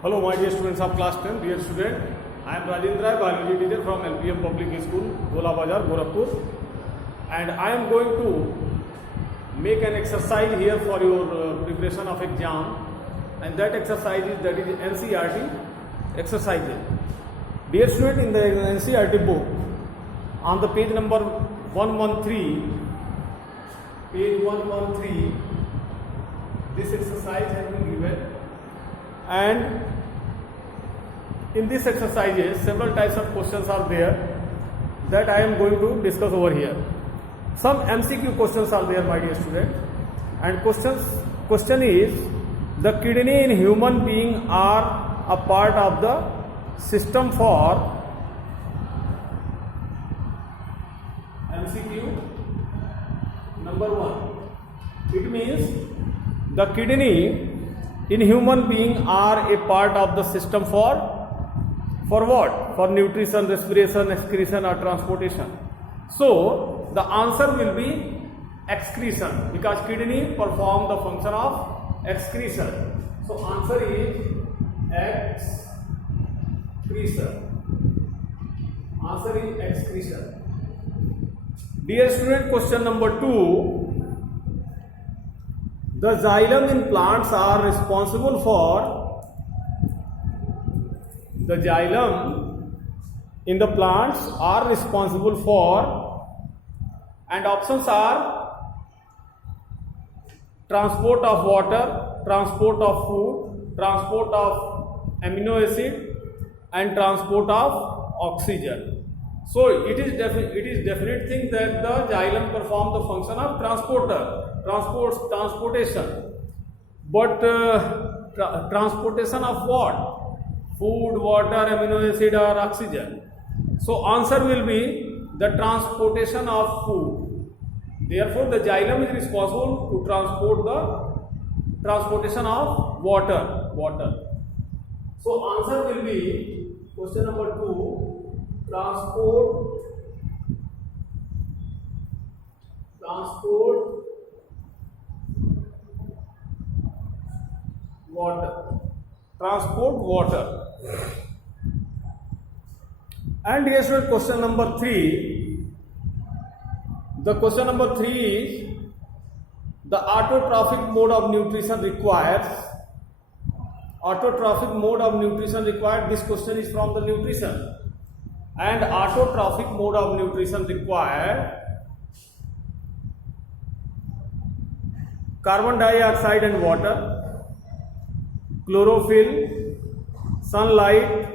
Hello, my dear students of class 10. Dear student, I am Rajendra, biology teacher from LPM Public School, Gola Bazar, Gorakhpur, and I am going to make an exercise here for your preparation of exam, and that exercise is NCERT exercises. Dear student, in the NCERT book, on the page number 113, this exercise has been given. And in this exercises several types of questions are there that I am going to discuss over here. Some MCQ questions are there, my dear student, and question is, the kidney in human being are a part of the system for MCQ number 1. It means the kidney in human being are a part of the system for what? For nutrition, respiration, excretion or transportation. So the answer will be excretion, because kidney perform the function of excretion. So answer is excretion. Answer is excretion. Dear student, question number 2. The xylem in plants are responsible for, the xylem in the plants are responsible for, and options are transport of water, transport of food, transport of amino acid and transport of oxygen. So it is definite thing that the xylem perform the function of transportation, but transportation of what? Food, water, amino acid or oxygen. So answer will be the transportation of food. Therefore the xylem is responsible to transport the transportation of water. So answer will be question number 2, transport water. And here's question number 3. The question number 3 is, the autotrophic mode of nutrition required. This question is from the nutrition. And autotrophic mode of nutrition required carbon dioxide and water, chlorophyll, sunlight,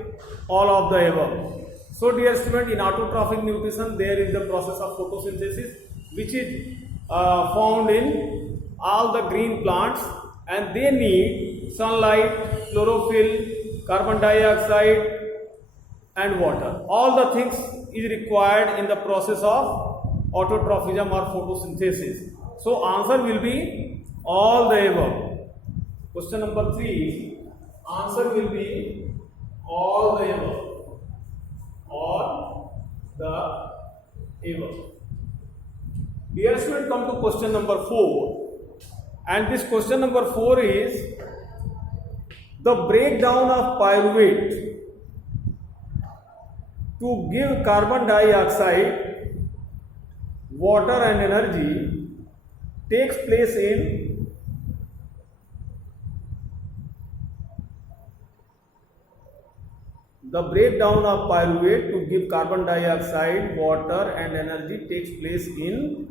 all of the above. So dear student, in autotrophic nutrition there is the process of photosynthesis, which is found in all the green plants, and they need sunlight, chlorophyll, carbon dioxide and water. All the things is required in the process of autotrophism or photosynthesis. So answer will be all the above. Question number 3, answer will be all the above. All the above. Dear student, come to question number 4. And this question number 4 is, the breakdown of pyruvate to give carbon dioxide, water and energy takes place in the breakdown of pyruvate to give carbon dioxide, water and energy takes place in,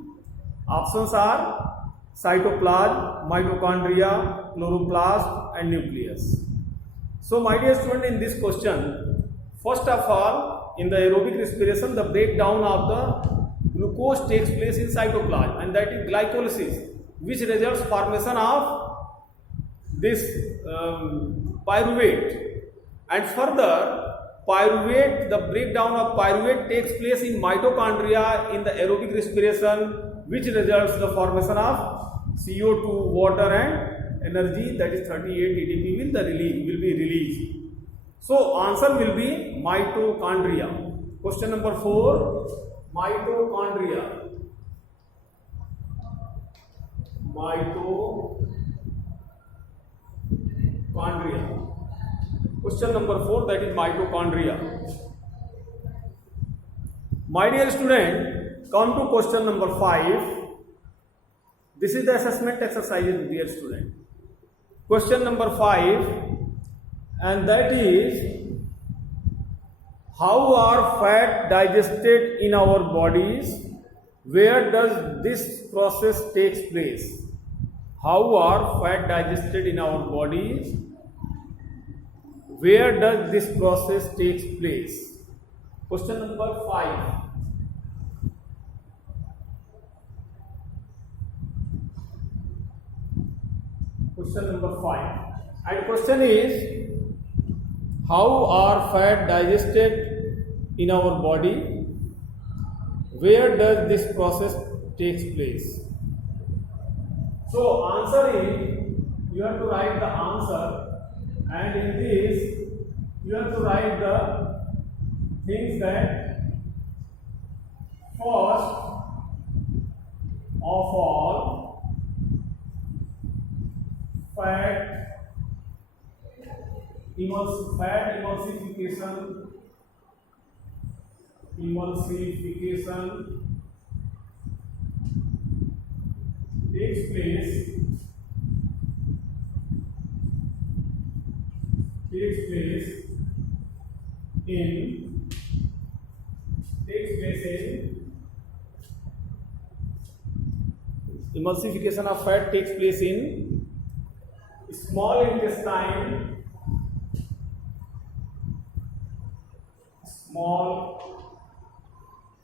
options are cytoplasm, mitochondria, chloroplast and nucleus. So my dear student, in this question, first of all, in the aerobic respiration, the breakdown of the glucose takes place in cytoplasm, and that is glycolysis, which results formation of this pyruvate. And further, pyruvate, the breakdown of pyruvate takes place in mitochondria in the aerobic respiration, which results the formation of CO2, water and energy, that is 38 ATP will be released. So answer will be mitochondria. Question number 4, mitochondria. Mitochondria. Question number 4, that is mitochondria. My dear student, come to question number 5. This is the assessment exercise, dear student. Question number 5, and that is, how are fat digested in our bodies? Where does this process takes place? How are fat digested in our bodies? Where does this process takes place? Question number 5. Question number 5. And question is, how are fat digested in our body? Where does this process takes place? So answer is, you have to write the answer, and in this you have to write the things that first of all, fat emulsification takes place in emulsification of fat takes place in small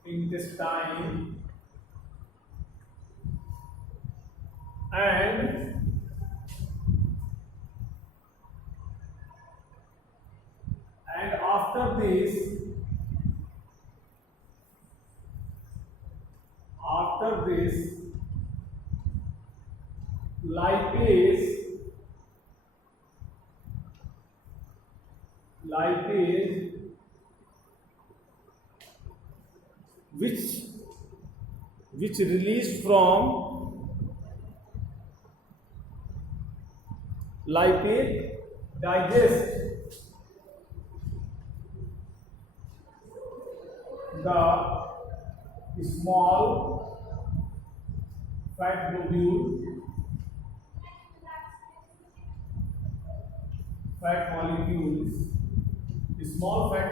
intestine, and after this lipase which released from lipase digest the small fat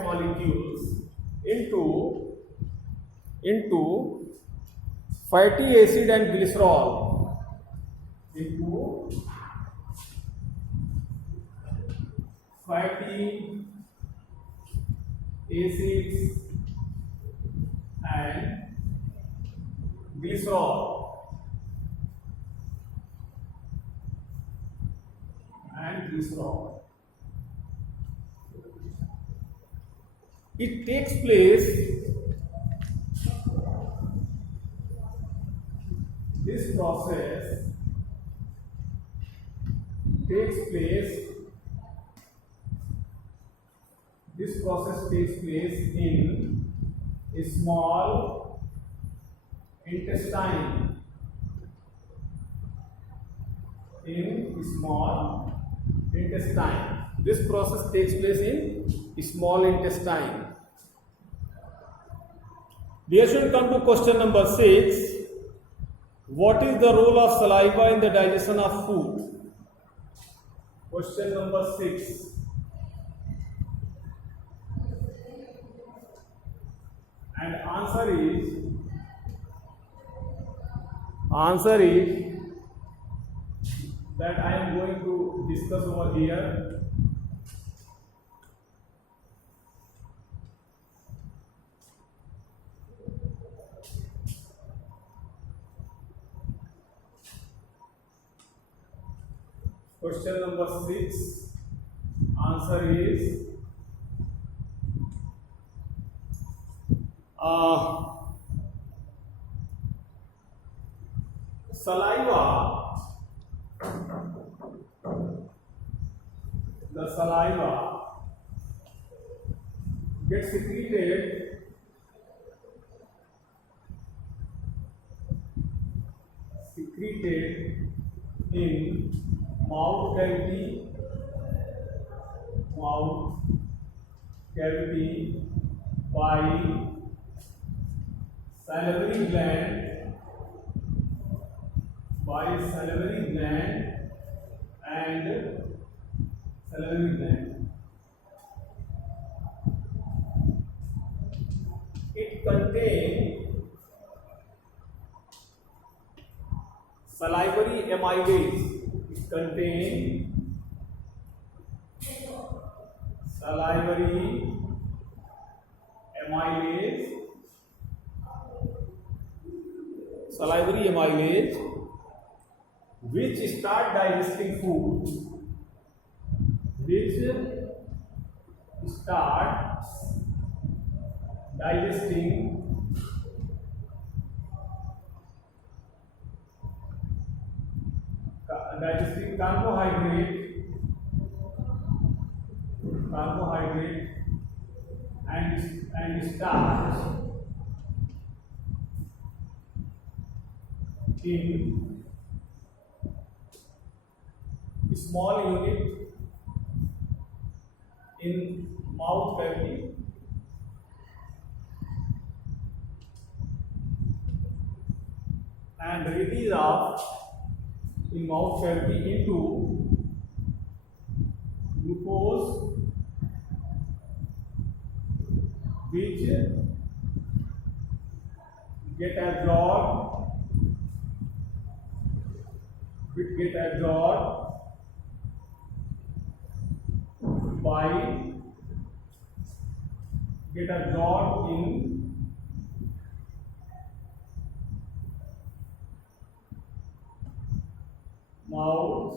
molecules into fatty acid and glycerol, into fatty acids and glycerol, It takes place, this process takes place in a small intestine, This process takes place in small intestine. Dear students, come to question number 6. What is the role of saliva in the digestion of food? Question number 6. And answer is that I am going to discuss over here. Question number 6. Answer is the saliva gets secreted in mouth cavity mouth cavity by salivary gland and salivary gland. It contains salivary amylase. It contains salivary amylase which start digesting food, digesting carbohydrate and starch in small unit in mouth cavity and release off in mouth cavity into glucose which get absorbed in mouth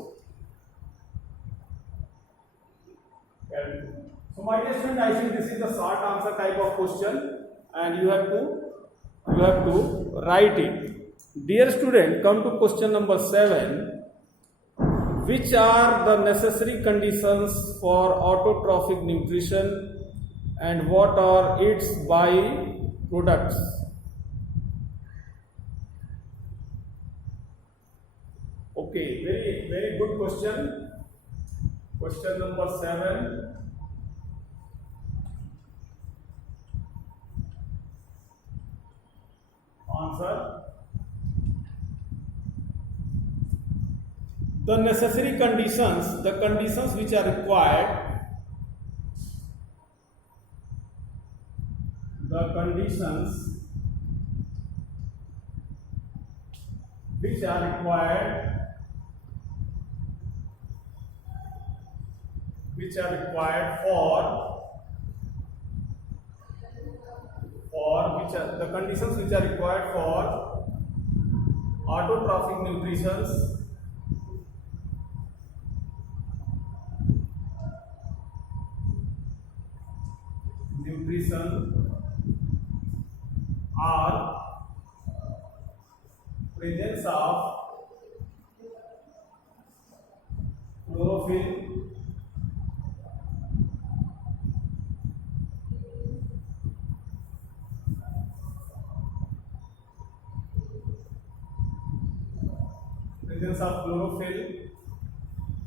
cavity. So my dear student, I think this is the short answer type of question and you have to write it. Dear student, come to question number 7. Which are the necessary conditions for autotrophic nutrition and what are its byproducts? Okay, very good question. Question number 7. Answer. The necessary conditions, the conditions which are required, which are required for autotrophic nutrition are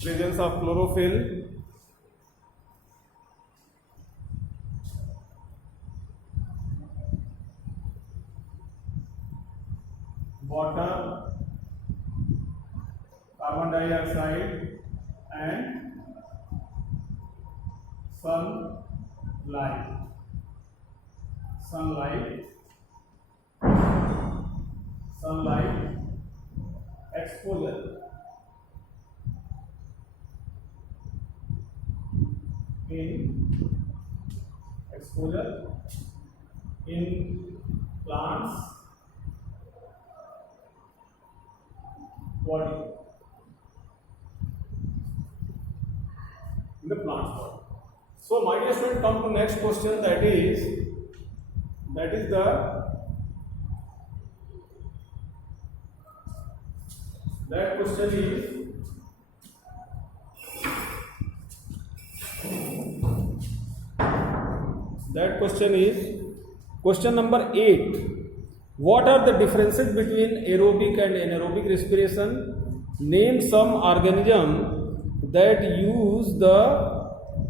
presence of chlorophyll, water, carbon dioxide and sunlight exposure. In plants body, in the plant's body. So my dear student, come to next question, that is the question is question number 8. What are the differences between aerobic and anaerobic respiration? Name some organism that use the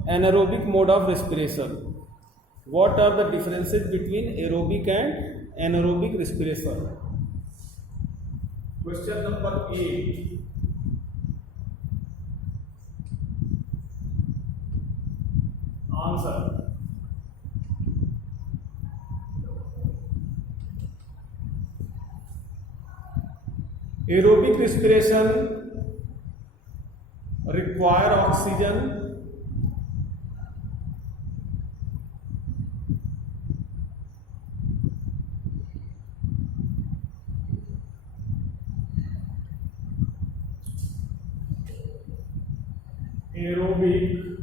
anaerobic mode of respiration. What are the differences between aerobic and anaerobic respiration? Question number 8. Answer. Aerobic respiration require oxygen aerobic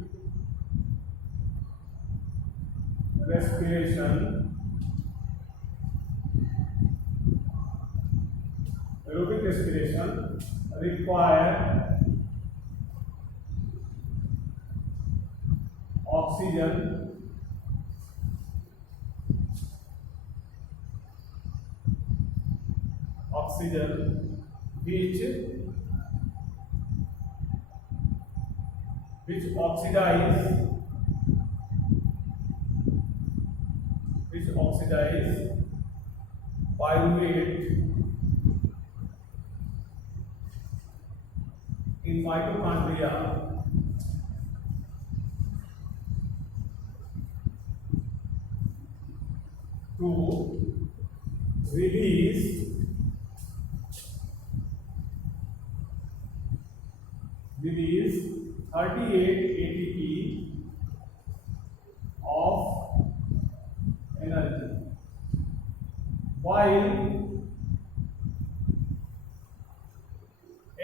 respiration require oxygen which oxidize pyruvate in mitochondria to release release 38 ATP of energy, while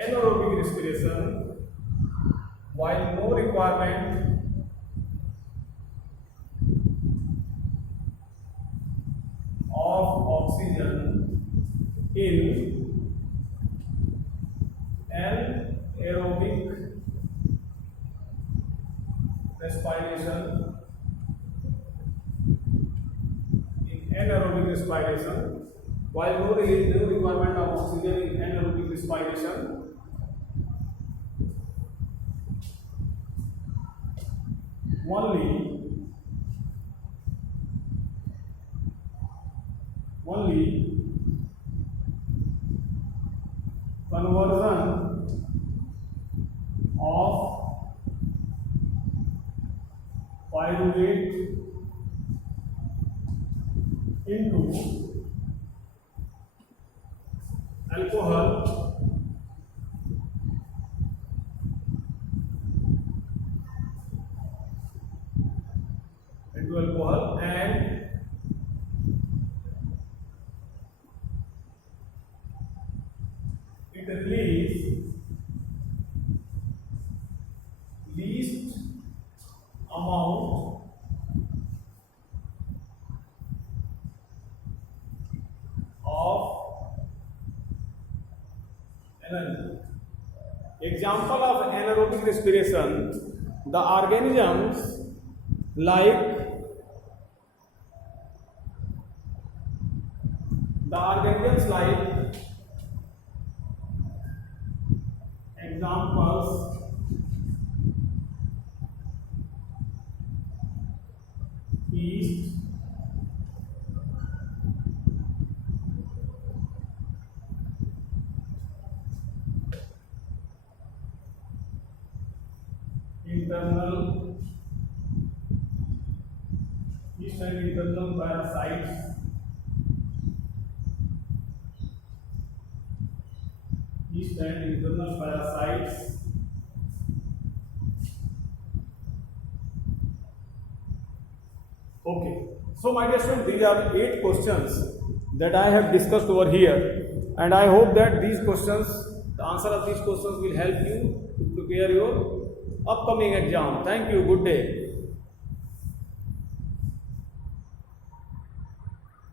anaerobic respiration, while no requirement of oxygen in anaerobic respiration, while no requirement of oxygen in anaerobic respiration, only conversion of pyruvate into alcohol and it release least amount of energy. Example of anaerobic respiration: the organisms like examples yeast, internal parasites, Okay, so my dear students, these are 8 questions that I have discussed over here, and I hope that these questions, the answer of these questions will help you to prepare your upcoming exam. Thank you. Good day.